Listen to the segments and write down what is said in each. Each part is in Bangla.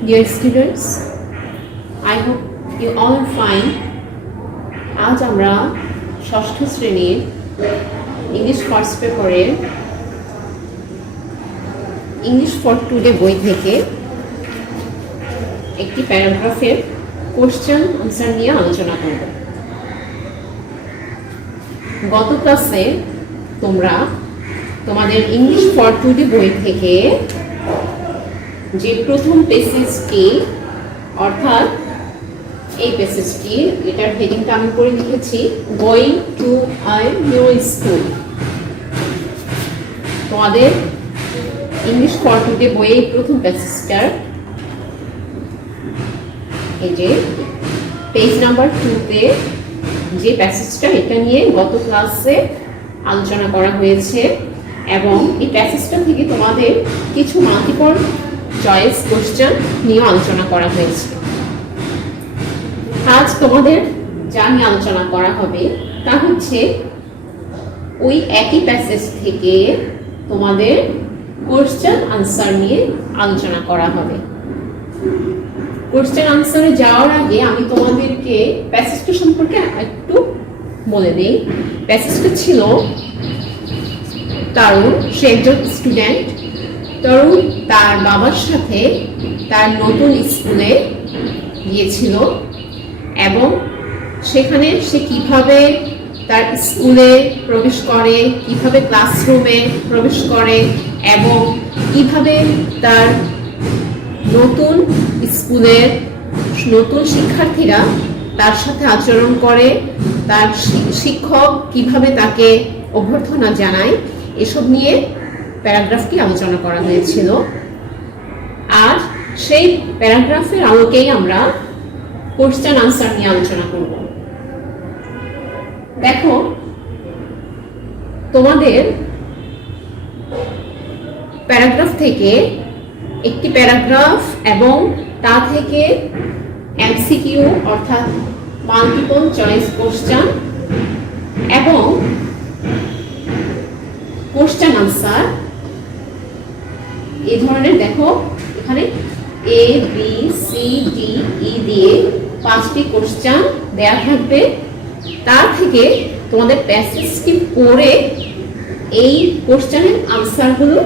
Dear students, I hope you all are fine. আজ আমরা ষষ্ঠ শ্রেণীর ইংলিশ ফার্স্ট পেপারের ইংলিশ ফর টুডে বই থেকে একটি প্যারাগ্রাফের কোশ্চেন আনসার নিয়ে আলোচনা করব। গত ক্লাসে তোমরা তোমাদের ইংলিশ ফর টুডে বই থেকে যে প্রথম প্যাসেজটি অর্থাৎ এই প্যাসেজটি এটার হেডিংটা আমি করে লিখেছি going to a new school. তোমাদের ইংলিশ ফর টুডে বইয়ের প্রথম প্যাসেজটার এই যে পেজ নাম্বার 2-তে যে প্যাসেজটা এটা নিয়ে গত ক্লাসে আলোচনা করা হয়েছে এবং এই প্যাসেজটা থেকে তোমাদের কিছু মাল্টিপল চয়েস কোশ্চেন নিয়ে আলোচনা করা হয়েছে। আজ তোমাদের যা নিয়ে আলোচনা করা হবে তা হচ্ছে ওই একই প্যাসেজ থেকে তোমাদের কোশ্চেন আনসার নিয়ে আলোচনা করা হবে। কোশ্চেন আনসারে যাওয়ার আগে আমি তোমাদেরকে প্যাসেজটা সম্পর্কে একটু বলে দিই। প্যাসেজটা ছিল তরুণ, সে একজন স্টুডেন্ট। তরুণ তার বাবার সাথে তার নতুন স্কুলে গিয়েছিল এবং সেখানে সে কিভাবে তার স্কুলে প্রবেশ করে, কিভাবে ক্লাসরুমে প্রবেশ করে এবং কিভাবে তার নতুন স্কুলের নতুন শিক্ষার্থীরা তার সাথে আচরণ করে, তার শিক্ষক কিভাবে তাকে অভ্যর্থনা জানায়, এসব নিয়ে প্যারাগ্রাফটি আলোচনা করা হয়েছিল। আর সেই প্যারাগ্রাফের আলোকেই আমরা কোশ্চেন আনসার নিয়ে আলোচনা করব। দেখো, তোমাদের প্যারাগ্রাফ থেকে একটি প্যারাগ্রাফ এবং তা থেকে এমসিকিউ অর্থাৎ মাল্টিপল চয়েস কোশ্চেন এবং কোশ্চেন আনসার এই ধরনের দেখো এখানে A B C D E দিয়ে 5টি কোশ্চেন দেয়া থাকবে। তার থেকে তোমাদের প্যাসেজটি পড়ে এই কোশ্চেনের আনসারগুলো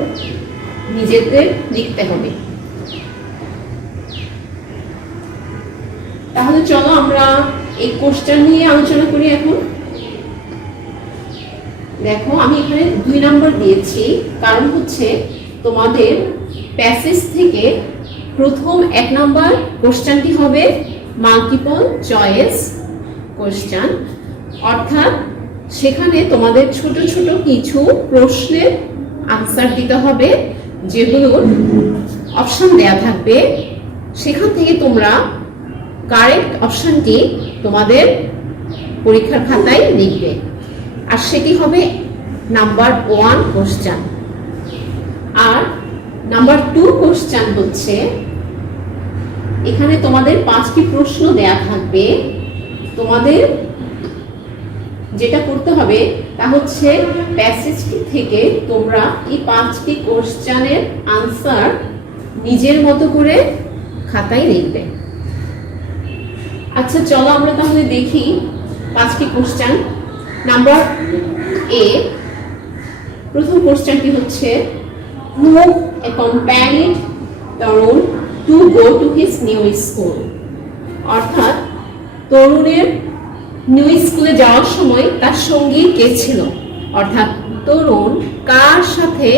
নিজেদের লিখতে হবে। তাহলে চলো আমরা এই কোশ্চেন নিয়ে আলোচনা করি। এখন দেখো, আমি এখানে 2 নম্বর দিয়েছি, কারণ হচ্ছে তোমাদের প্যাসেজ থেকে প্রথম 1 নম্বর কোশ্চেনটি হবে মাল্টিপল চয়েস কোশ্চেন, অর্থাৎ সেখানে তোমাদের ছোট ছোট কিছু প্রশ্নের আনসার দিতে হবে যেগুলোর অপশন দেয়া থাকবে। সেখান থেকে তোমরা কারেক্ট অপশনটি তোমাদের পরীক্ষার খাতায় লিখবে, আর সেটি হবে নাম্বার 1 কোশ্চেন। আর নাম্বার 2 কোশ্চেন হচ্ছে এখানে তোমাদের 5টি প্রশ্ন দেয়া থাকবে। তোমাদের যেটা করতে হবে তা হচ্ছে প্যাসেজটি থেকে তোমরা এই 5টি কোশ্চেনের আনসার নিজের মতো করে খাতায় লিখবে। আচ্ছা, চলো আমরা তাহলে দেখি 5টি কোশ্চেন। নাম্বার এ, প্রথম কোশ্চেনটি হচ্ছে who accompanied Tarun to go to his new school, অর্থাৎ তরুণের নিউ স্কুলে যাওয়ার সময় তার সঙ্গী কে ছিল, অর্থাৎ তরুণ কার সাথে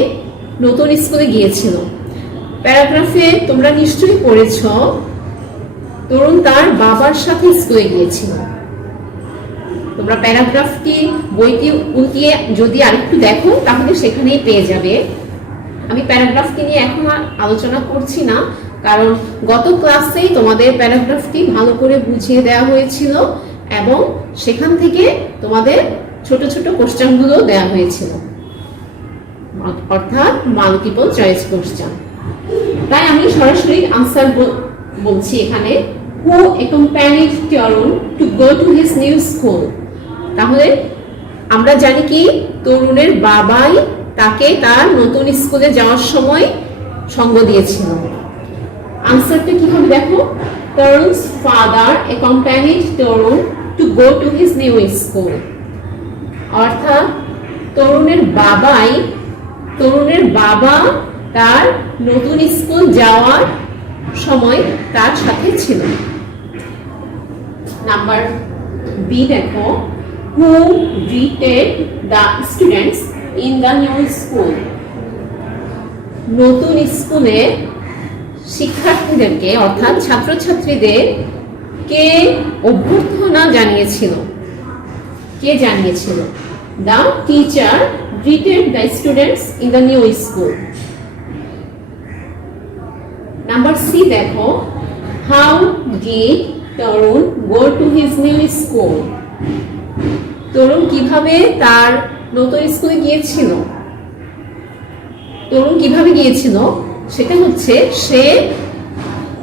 নতুন স্কুলে গিয়েছিল। প্যারাগ্রাফে তোমরা নিশ্চয়ই পড়েছ তরুণ তার বাবার সাথে স্কুলে গিয়েছিল। তোমরা প্যারাগ্রাফটি বইটি উল্টিয়ে যদি আরেকটু দেখো তাহলে সেখানেই পেয়ে যাবে। আমি প্যারাগ্রাফটি নিয়ে এখন আলোচনা করছি না, কারণ গত ক্লাসেই তোমাদের প্যারাগ্রাফটি ভালো করে বুঝিয়ে দেওয়া হয়েছিল এবং সেখান থেকে তোমাদের ছোট ছোট কোশ্চেনগুলো দেওয়া হয়েছিল, অর্থাৎ মাল্টিপল চয়েস কোশ্চেন। তাই আমি সরাসরি আনসার বলছি এখানে, who accompanied Tarun to go to his new school। তাহলে আমরা জানি কি তরুণের বাবাই তাকে তার নতুন স্কুলে যাওয়ার সময় সঙ্গ দিয়েছিল। আনসারটা কি হবে দেখো, তরুণ's father accompanied Tarun to go to his new school। অর্থাৎ তরুণের বাবা তার নতুন স্কুল যাওয়ার সময় তার সাথে ছিল। নাম্বার বি দেখো, who greeted the students in the new school। নতুন স্কুলে শিক্ষার্থীদেরকে অর্থাৎ ছাত্রছাত্রীদের কে অভ্যর্থনা জানিয়েছিল? The teacher greeted the students in the new school। Number C দেখো, how did Tarun go to his new school। Tarun কিভাবে তার নতুন স্কুলে গিয়েছিল? সেটা হচ্ছে সে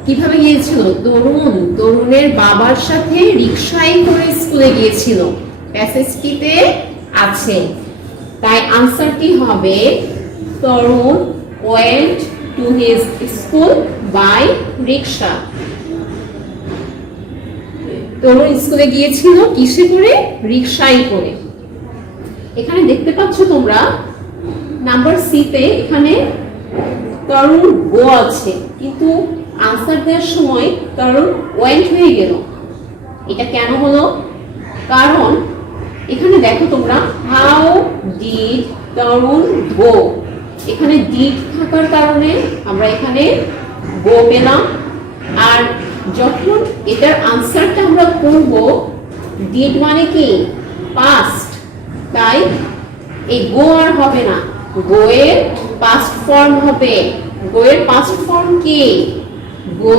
কিভাবে গিয়েছিল, তরুণের বাবার সাথে রিকশায় করে স্কুলে গিয়েছিল, প্যাসেজটিতে আছে। তাই আনসারটি হবে তরুণ went to his school by rickshaw. তরুণ স্কুলে গিয়েছিল কিসে করে? রিকশায় করে। এখানে দেখতে পাচ্ছ তোমরা নাম্বার সি তে এখানে তরুণ গো আছে, কিন্তু আনসার দেওয়ার সময় তরুণ ওয়েন্ট হয়ে গেল। এটা কেন হলো? কারণ এখানে দেখো তোমরা, হাউ ডিড তরুণ গো, এখানে ডিড থাকার কারণে আমরা এখানে গো পেলাম। আর যখন এটার আনসারটা আমরা করব, ডিড মানে কি? পাস্ট, তাই এই গো আর হবে না, গো এর পাস্ট ফর্ম হবে। গো এর পাস্ট ফর্ম কি? গো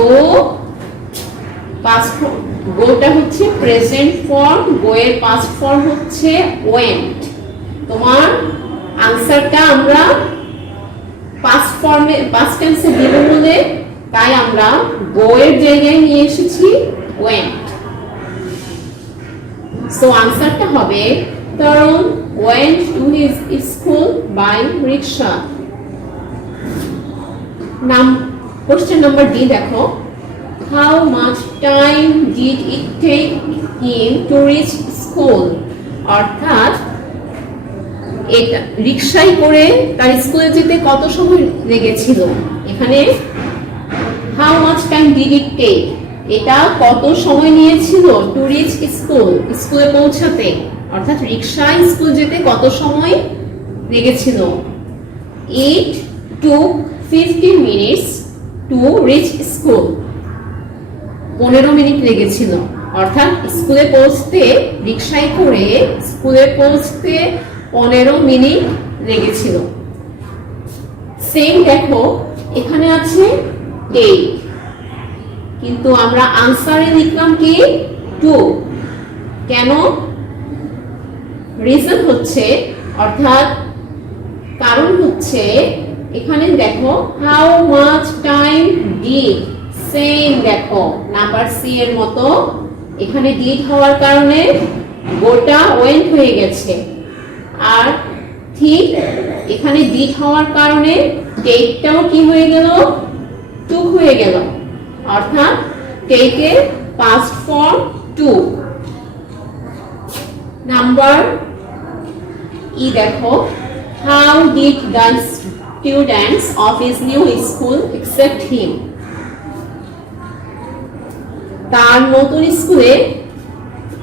পাস্ট ফর্ম, গোটা হচ্ছে প্রেজেন্ট ফর্ম, গো এর পাস্ট ফর্ম হচ্ছে ওয়েন্ট। তোমার আনসারটা আমরা পাস্ট ফর্মে পাস্ট টেন্সে দেব বলে তাই আমরা গো এর জায়গায় নিয়ে এসেছি ওয়েন্ট। সো আনসারটা হবে তরুণ went to his school by rickshaw। Question number D দেখো, how much time did it take him to reach school। অর্থাৎ এটা রিকশায় করে তার স্কুলে যেতে কত সময় লেগেছিল। এখানে how much time did it take, এটা কত সময় নিয়েছিল to reach school, স্কুলে পৌঁছাতে। অর্থাৎ রিকশায় স্কুল যেতে কত সময় লেগেছিল? It took 15 minutes to reach school। 15 minute লেগেছিল। অর্থাৎ স্কুলে পৌঁছতে রিকশায় করে স্কুলে পৌঁছতে 15 মিনিট লেগেছিল। সেম দেখো এখানে আছে take, কিন্তু আমরা আনসারে লিখলাম কি? টু। কেন? রিজন হচ্ছে অর্থাৎ কারণ হচ্ছে এখানে দেখো how much time did, same দেখো নাম্বার সি এর মতো এখানে ডিড হওয়ার কারণে গোটা ওয়েন্ট হয়ে গেছে। আর ঠিক এখানে ডিড হওয়ার কারণে টেকটাও কি হয়ে গেল? টুক হয়ে গেল। অর্থাৎ টেকের পাস্ট ফর্ম টু। নাম্বার ই দেখো, how did the students of his new school accept him। তার নতুন স্কুলে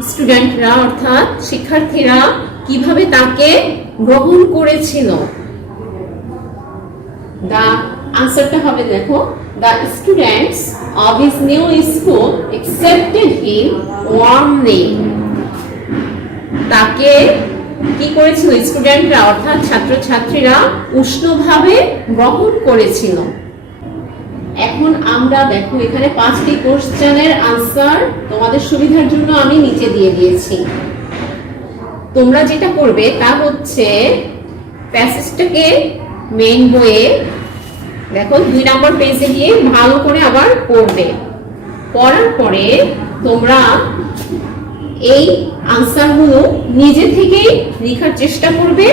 স্টুডেন্টরা অর্থাৎ শিক্ষার্থীরা কিভাবে তাকে গ্রহণ করেছিল। the আনসারটা হবে দেখো, the students of his new school accepted him warmly। তাকে কি করেছিল স্টুডেন্টরা অর্থাৎ ছাত্রছাত্রীরা উষ্ণভাবে গ্রহণ করেছিল। এখন আমরা দেখো এখানে 5টি কোশ্চেনের আনসার তোমাদের সুবিধার জন্য আমি নিচে দিয়ে দিয়েছি। তোমরা যেটা করবে তা হচ্ছে প্যাসেজটাকে মেইন বইয়ে দেখো 2 নম্বর পেজে গিয়ে ভালো করে আবার পড়বে। পড়ার পরে তোমরা এই আনসারগুলো নিজে থেকেই লেখার চেষ্টা করবে।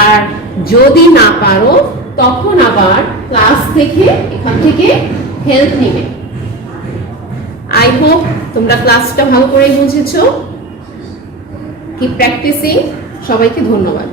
আর যদি না পারো তখন আবার ক্লাস থেকে এখান থেকে হেল্প নেবে। আই হোপ তোমরা ক্লাসটা ভালো করে বুঝেছো। কি প্র্যাকটিসিং। সবাইকে ধন্যবাদ।